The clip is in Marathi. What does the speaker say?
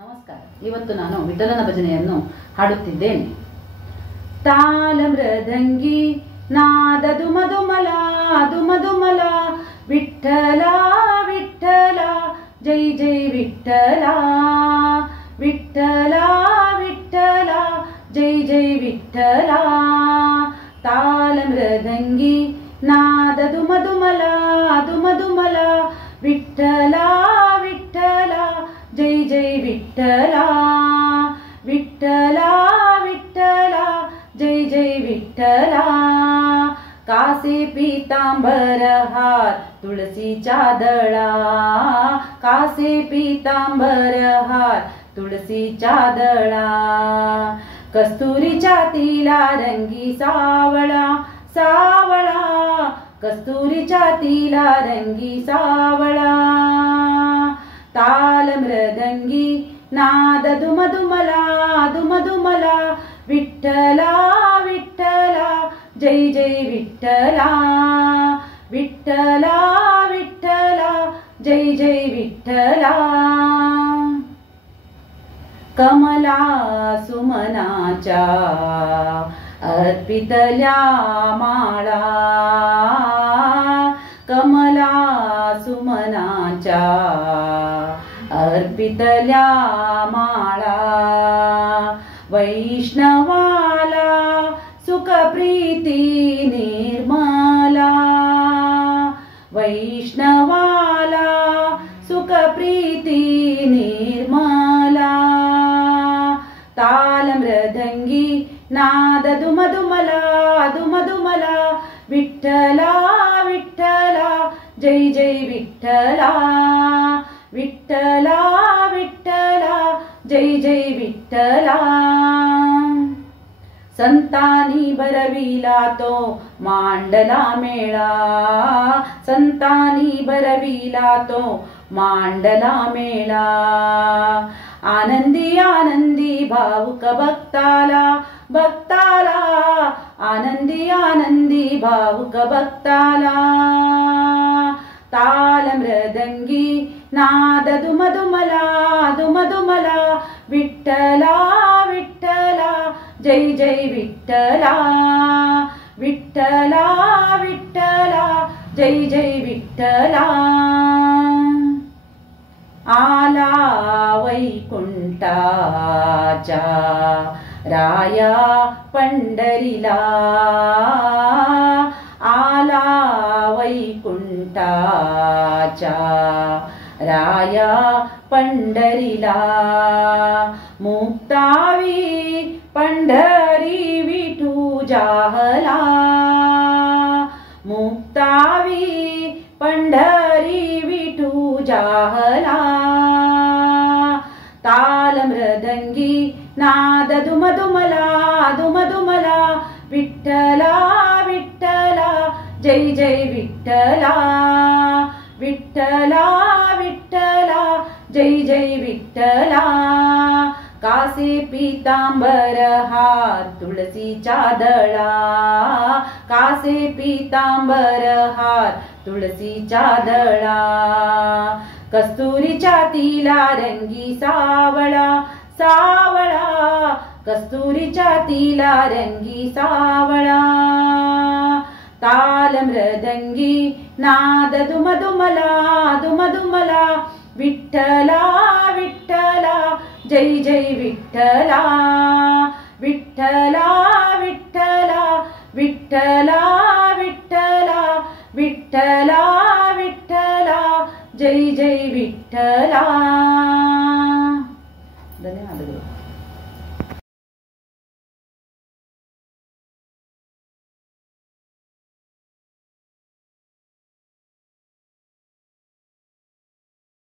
ನಮಸ್ಕಾರ. ಇವತ್ತು ನಾನು ವಿಠಲನ ಭಜನೆಯನ್ನು ಹಾಡುತ್ತಿದ್ದೇನೆ. ತಾಲ ಮೃದಂಗಿ ನಾದ ದುಮದುಮಲ ದುಮದುಮಲ ವಿಠಲ ವಿಠಲ ಜೈ ಜೈ ವಿಠಲ ವಿಠಲ ವಿಠಲ ಜೈ ಜೈ ವಿಠಲ. ತಾಲ ಮೃದಂಗಿ ನಾದ ದುಮದುಮಲ ದುಮದುಮಲ ವಿಠಲ ವಿಠಲ ಜೈ ಜೈ ವಿಠಲ ವಿಠಲ ವಿಠಲ जय जय विठला. कासे पीतांबर हार तुळशीचा दळा, कासे पीतांबर हार तुळशीचा दळा. कस्तुरीच्या तिला रंगी सावळा सावळा, कस्तुरीच्या तिला रंगी सावळा. ताल मृदंगी नाद दुमदुमला दुमदुमला विठला विठला जय जय विठला विठला विठला जय जय विठला. कमला सुमनाच्या अर्पितल्या माळा, कमला सुमनाच्या अर्पितल्या माळा. वैष्णवाला सुख प्रीती निर्मला, वैष्णवाला सुख प्रीती निर्मला. ताल मृदंगी नाद दुमदुमला दुमदुमला विठला विठला जय जय विठला विठला विठला जय जय विठला. संतानी बरविला तो मांडला मेळा, संतानी बरविला तो मांडला मेळा. आनंदी आनंदी भावुक भक्ताला भक्ताला, आनंदी आनंदी भावुक भक्ताला. ताल मृदंगी नाद दुमदुमला दुमदुमला विठला विठला जय जय विठला विठला विठला जय जय विठला. आला वैकुंठाचा राया पंढरीला, आला वैकुंठाचा राया पंढरीला. मुक्तावी पंढरी विठू जाहला, मुक्तावी पंढरी विठू जाहला. ताल मृदंगी नाद दुमदुमला दुमदुमला विठला विठला जय जय विठला विठला विठला जय जय विठला. कासे पीतांबर हार तुळशीचा दळा, कासे पीतांबर हार तुळशीचा दळा. कस्तुरीच्या तिला रंगी सावळा सावळा, कस्तुरीच्या तिला रंगी सावळा. ताल मृदंगी नाद दुमदुमला दुमदुमला विठला विठला जय जय विठला विठला विठला विठला विठला विठला विठला जय जय विठला.